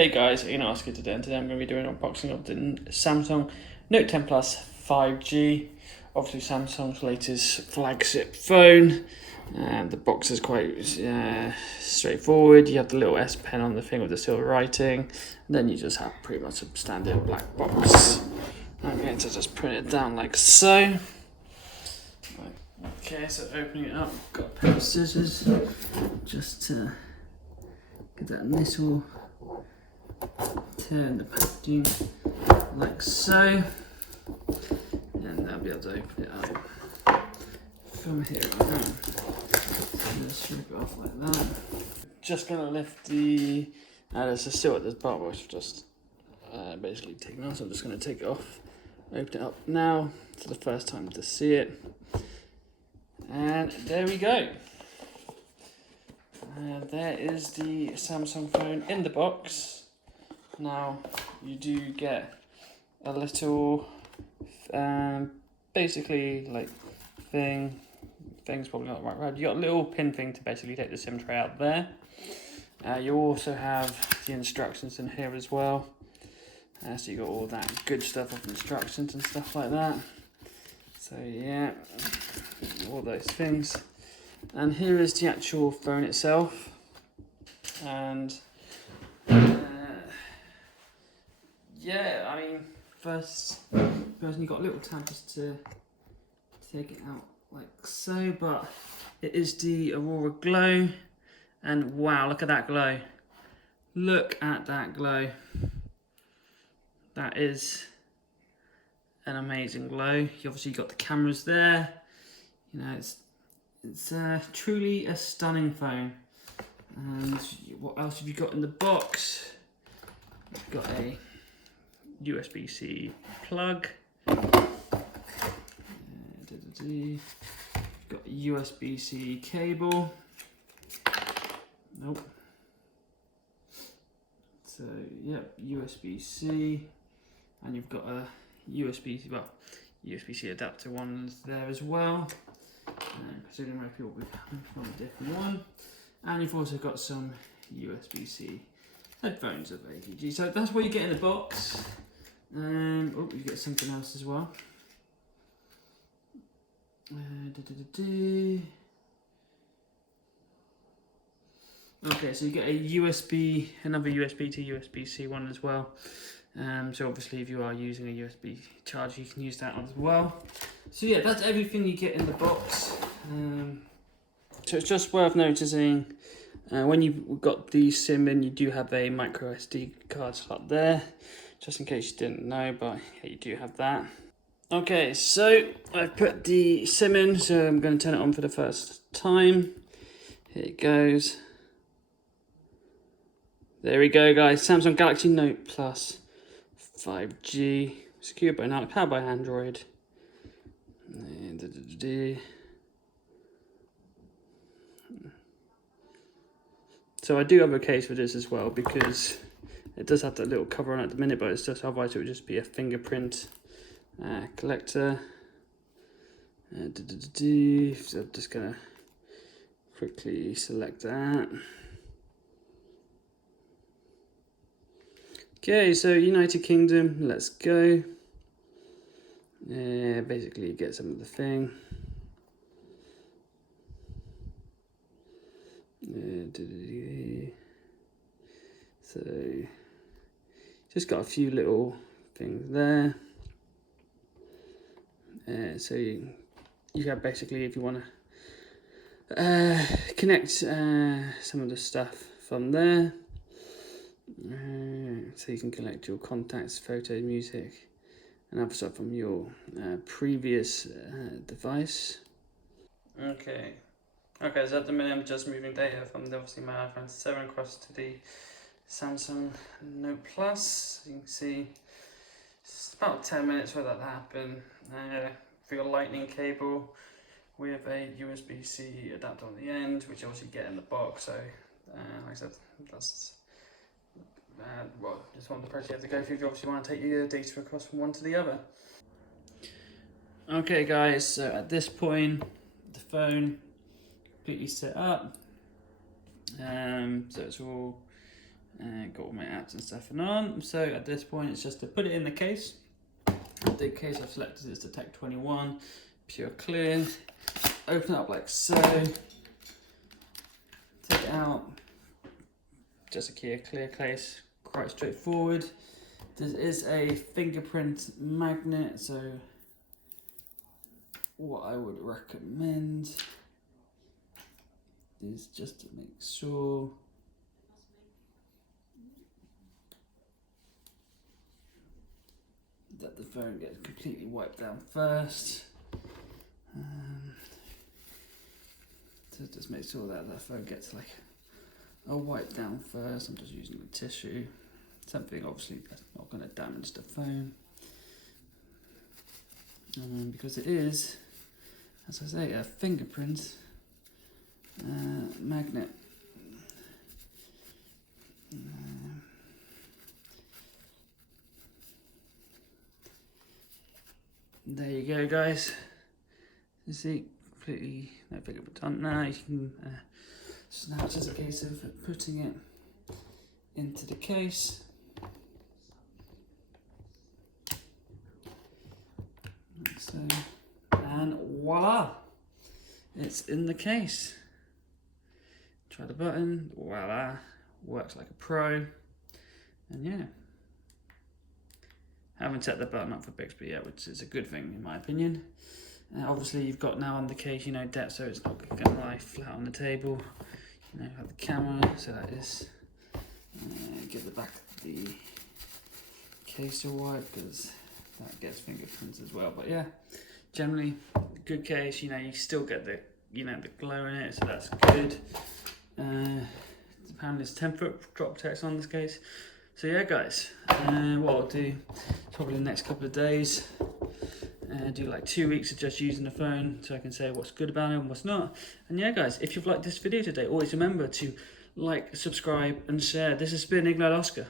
Hey guys, Ian Oscar today, and today I'm going to be doing an unboxing of the Samsung Note 10 Plus 5G. Obviously Samsung's latest flagship phone. The box is quite straightforward. You have the little S Pen on the thing with the silver writing, and then you just have pretty much a standard black box. I'm going to just print it down like so. Okay, so opening it up, got a pair of scissors just to get that initial turn the packaging like so, and I'll be able to open it up from here on. Just rip it off like that. Just gonna lift the. There's a seal at the bottom, which I've just basically taken off. So I'm just gonna take it off, open it up now. It's the first time to see it, and there we go. There is the Samsung phone in the box. Now, you do get a little, basically, like, thing's probably not the right word. You got a little pin thing to basically take the SIM tray out there. You also have the instructions in here as well. So you got all that good stuff of instructions and stuff like that. So yeah, all those things. And here is the actual phone itself. And yeah, I mean, first you got a little tab just to take it out like so, but it is the Aurora Glow, and wow, look at that glow. Look at that glow. That is an amazing glow. You obviously got the cameras there. You know, it's truly a stunning phone. And what else have you got in the box? You've got a USB-C plug. You've got a USB-C cable. Nope. So, yep, USB-C. And you've got a USB-C adapter one there as well. Considering most people would have from a different one. And you've also got some USB-C headphones of AVG. So that's what you get in the box. You get something else as well. Okay, so you get another USB to USB-C one as well. So obviously if you are using a USB charger, you can use that as well. So yeah, that's everything you get in the box. So it's just worth noticing, when you've got the SIM in, you do have a micro SD card slot there, just in case you didn't know, but yeah, you do have that. Okay, so I've put the SIM in, so I'm going to turn it on for the first time. Here it goes. There we go, guys. Samsung Galaxy Note Plus 5G. Secure by now, powered by Android. So I do have a case for this as well, because it does have that little cover on at the minute, but it's just, otherwise it would just be a fingerprint collector. So I'm just gonna quickly select that. Okay, so United Kingdom, let's go. Basically get some of the thing. So just got a few little things there. So you have basically, if you want to connect some of the stuff from there, so you can collect your contacts, photos, music, and other stuff from your previous device. Okay, so at the minute I'm just moving data from obviously my iPhone 7 across to the Samsung Note Plus. You can see it's about 10 minutes for that to happen. For your lightning cable with a USB-C adapter on the end, which you obviously get in the box. So, like I said, that's just one of the process you have to go through if you obviously want to take your data across from one to the other. Okay, guys. So at this point, the phone completely set up. So it's all got all my apps and stuff on. So at this point, it's just to put it in the case. The case I've selected is the Tech 21 Pure Clear. Open it up like so. Take it out. Just a clear case, quite straightforward. There is a fingerprint magnet, so what I would recommend is just to make sure that the phone gets completely wiped down first. So just make sure that that phone gets like a wipe down first. I'm just using the tissue, something obviously that's not going to damage the phone, because it is, as I say, a fingerprint magnet. There you go, guys. You see, completely no fingerprint on now. You can so now it's just a case of putting it into the case. Like so, and voila, it's in the case. Try the button, voila, works like a pro, and yeah. Haven't set the button up for Bixby yet, which is a good thing in my opinion. Obviously you've got now on the case, you know, depth, so it's not going to lie flat on the table. You know, you have the camera, so that is, give the back of the case a wipe, because that gets fingerprints as well. But yeah, generally good case. You know, you still get the, you know, the glow in it, so that's good. Apparently there's 10-foot drop text on this case. So yeah, guys, what I'll do probably the next couple of days, do like 2 weeks of just using the phone, so I can say what's good about it and what's not. And yeah, guys, if you've liked this video today, always remember to like, subscribe and share. This has been Ignite Oscar.